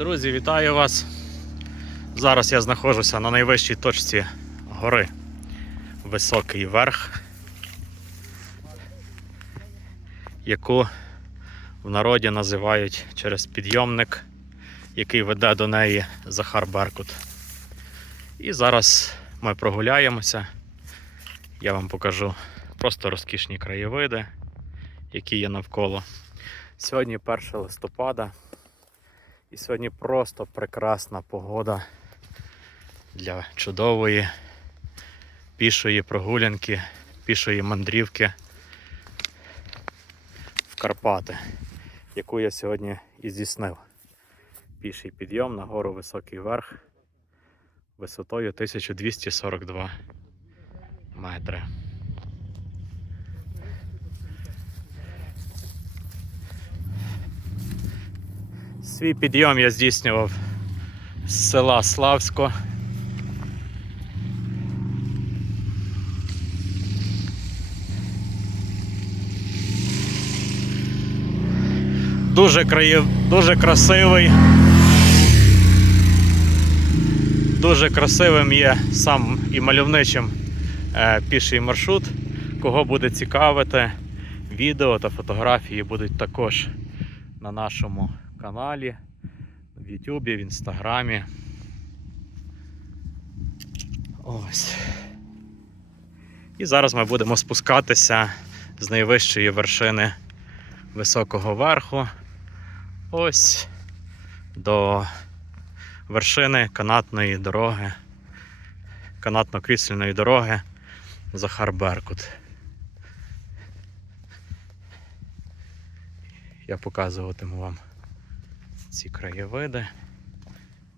Друзі, вітаю вас! Зараз я знаходжуся на найвищій точці гори. Високий верх, яку в народі називають через підйомник, який веде до неї Захар Беркут. І зараз ми прогуляємося. Я вам покажу просто розкішні краєвиди, які є навколо. Сьогодні 1 листопада. І сьогодні просто прекрасна погода для чудової пішої прогулянки, пішої мандрівки в Карпати, яку я сьогодні і здійснив. Піший підйом на гору Високий Верх висотою 1242 метри. Свій підйом я здійснював з села Славсько. Дуже країв, дуже красивий. Дуже красивим є сам і мальовничим е, піший маршрут. Кого буде цікавити, відео та фотографії будуть також на нашому каналі, в Ютубі, в Інстаграмі. Ось. І зараз ми будемо спускатися з найвищої вершини високого верху. Ось до вершини канатної дороги, канатно-крісельної дороги Захар Беркут. Я показуватиму вам ці краєвиди,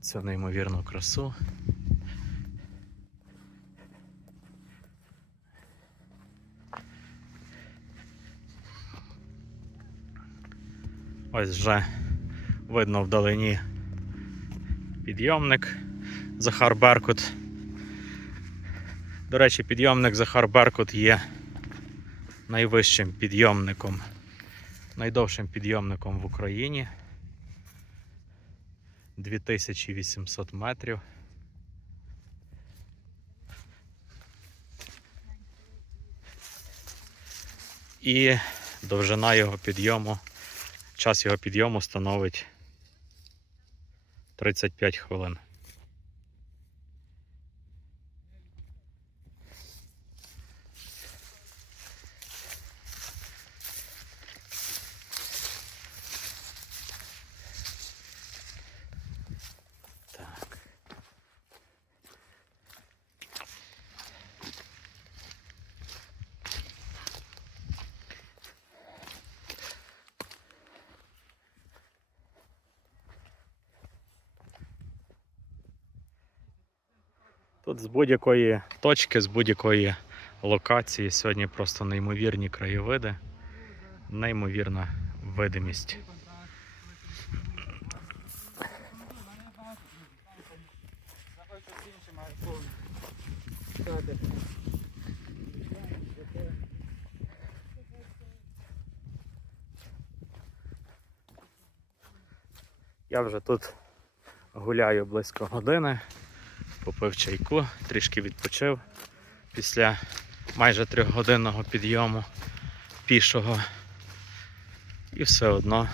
цю неймовірну красу. Ось вже видно вдалині підйомник Захар Беркут. До речі, підйомник Захар Беркут є найвищим підйомником, найдовшим підйомником в Україні. 2800 метрів. І довжина його підйому, час його підйому становить 35 хвилин. Тут з будь-якої точки, з будь-якої локації. Сьогодні просто неймовірні краєвиди, неймовірна видимість. Я вже тут гуляю близько години, попив чайку, трішки відпочив після майже трьохгодинного підйому пішого. І все одно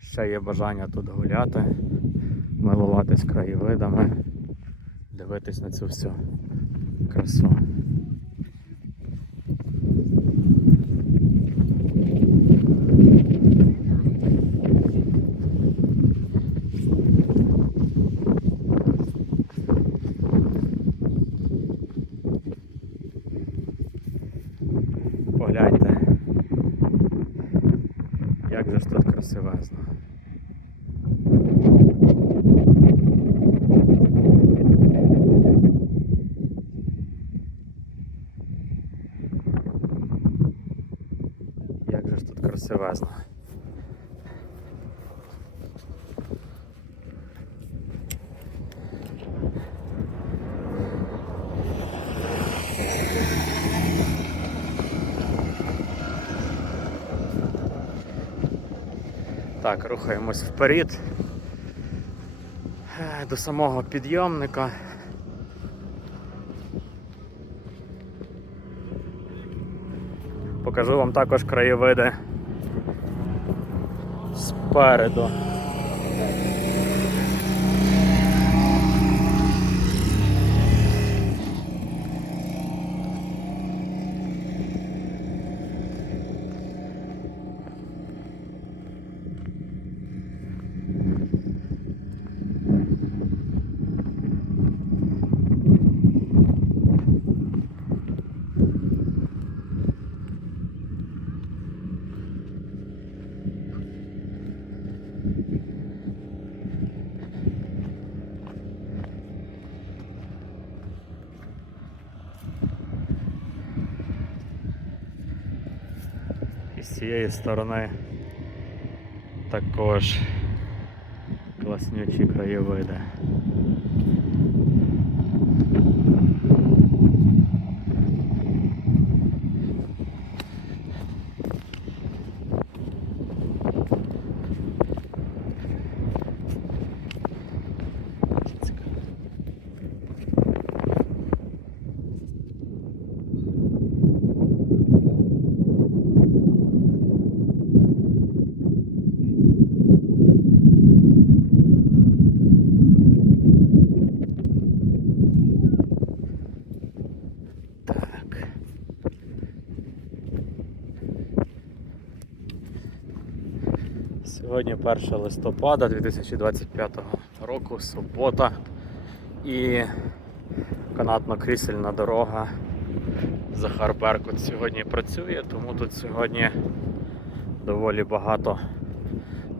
ще є бажання тут гуляти, милуватись краєвидами, дивитись на цю всю красу. Погляньте, як же ж тут красивезно. Як же ж тут красивезно. Так, рухаємось вперед. Е, До самого підйомника. Покажу вам також краєвиди спереду. І з цієї сторони також класнючі краєвиди. Так. Сьогодні 1 листопада 2025 року, субота і канатно-крісельна дорога Захар Беркут сьогодні працює, тому тут сьогодні доволі багато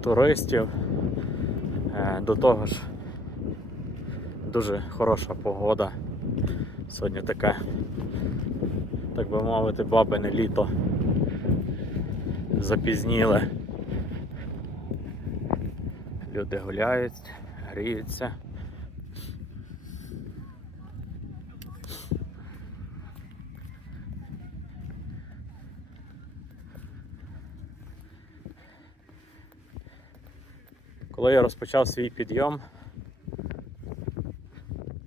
туристів. Е, До того ж, дуже хороша погода. Сьогодні таке, так би мовити, бабине літо. Запізніли. Люди гуляють, гріються. Коли я розпочав свій підйом,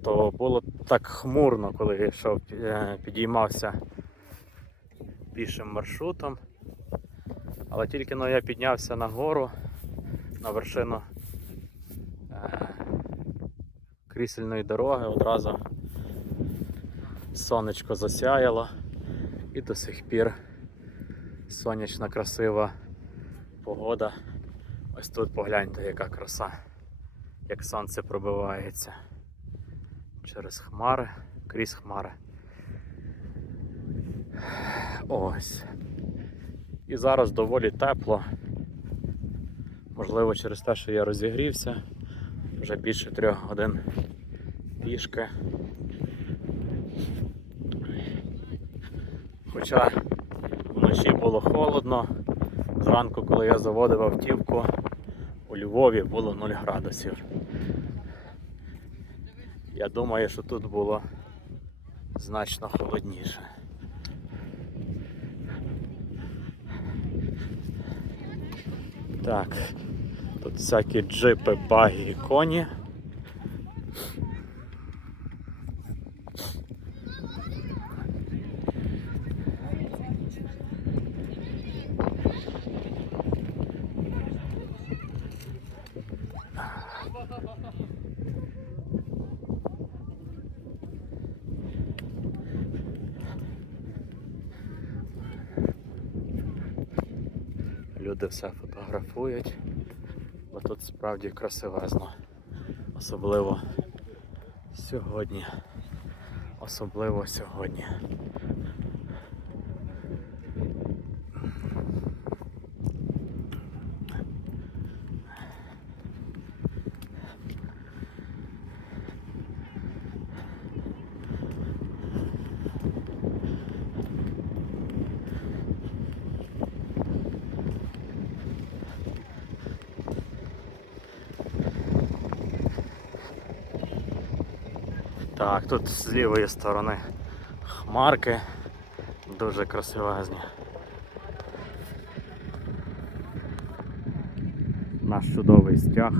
то було так хмурно, коли я йшов, е, підіймався пішим маршрутом. Але тільки но я піднявся на гору, на вершину е, крісельної дороги, одразу сонечко засяяло і до сих пір сонячна красива погода. Ось тут погляньте, яка краса, як сонце пробивається через хмари, крізь хмари. Ось. І зараз доволі тепло. Можливо, через те, що я розігрівся, вже більше трьох годин пішки. Хоча вночі було холодно, зранку, коли я заводив автівку, у Львові було 0 градусів. Я думаю, що тут було значно холодніше. Так, тут всякі джипи, і коні. Люди все фотографують, тут справді красивезно. Особливо сьогодні. Особливо сьогодні. Так, тут з лівої сторони хмарки дуже красивезні. наш чудовий стяг.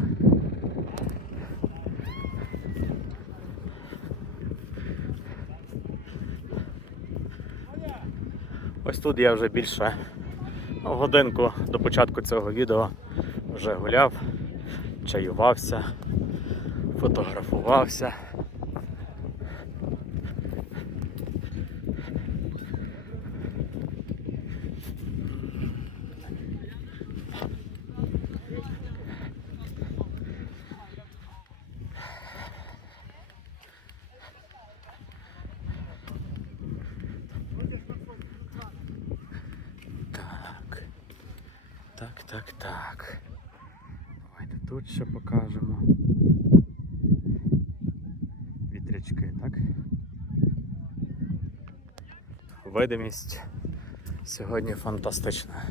Ось тут я вже більше ну, годинку до початку цього відео вже гуляв, чаювався, фотографувався. Так. Так, так, так. Давайте тут ще покажемо. Вітрячки, так? Видимість сьогодні фантастична.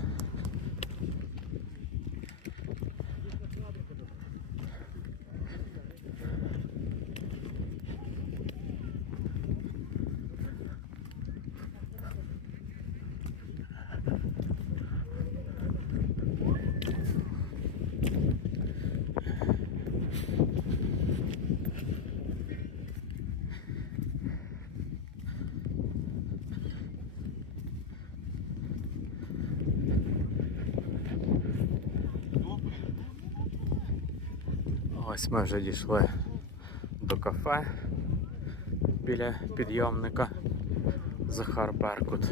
Ось ми вже дійшли до кафе біля підйомника Захар Беркут.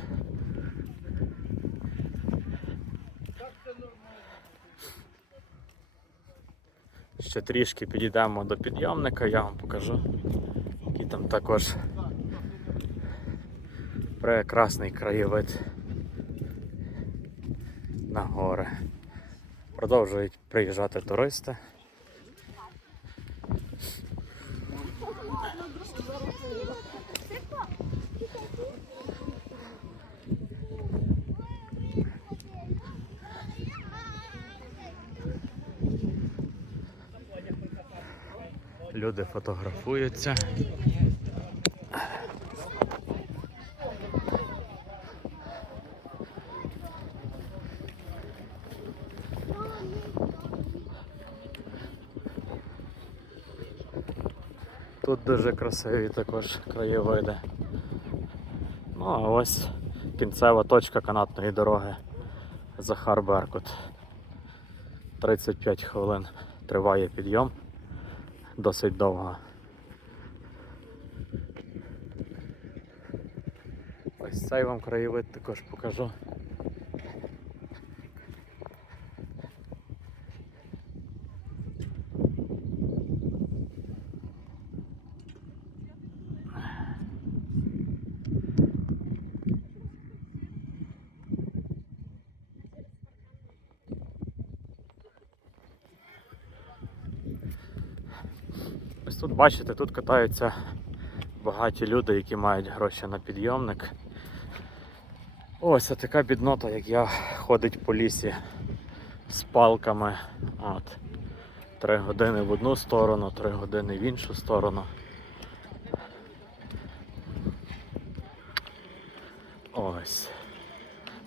Ще трішки підійдемо до підйомника, я вам покажу, який там також прекрасний краєвид на гори. Продовжують приїжджати туристи. Люди фотографуються. Тут дуже красиві також краєвиди. Ну а ось кінцева точка канатної дороги Захар Беркут. 35 хвилин триває підйом досить довго. Ось цей вам краєвид також покажу. Ось тут бачите, тут катаються багаті люди, які мають гроші на підйомник. Ось така біднота, як я ходить по лісі з палками. От. Три години в одну сторону, три години в іншу сторону. Ось.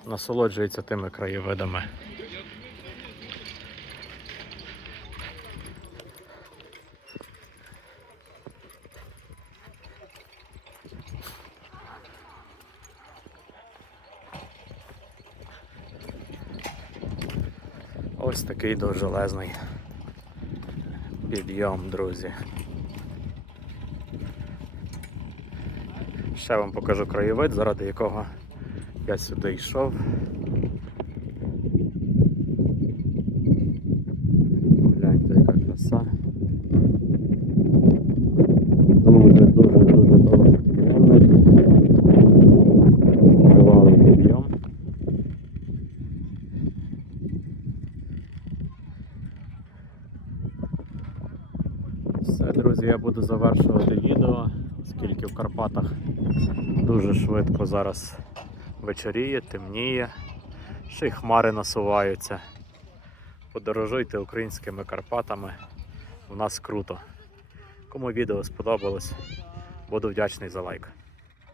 Насолоджується тими краєвидами. Ось такий довжелезний підйом, друзі. Ще вам покажу краєвид, заради якого я сюди йшов. Гляньте, яка краса. Дуже, дуже, дуже добрий підйомник. Тривалий підйом. Все, друзі, я буду завершувати відео, оскільки в Карпатах дуже швидко зараз вечоріє, темніє, ще й хмари насуваються. Подорожуйте українськими Карпатами. У нас круто. Кому відео сподобалось, буду вдячний за лайк.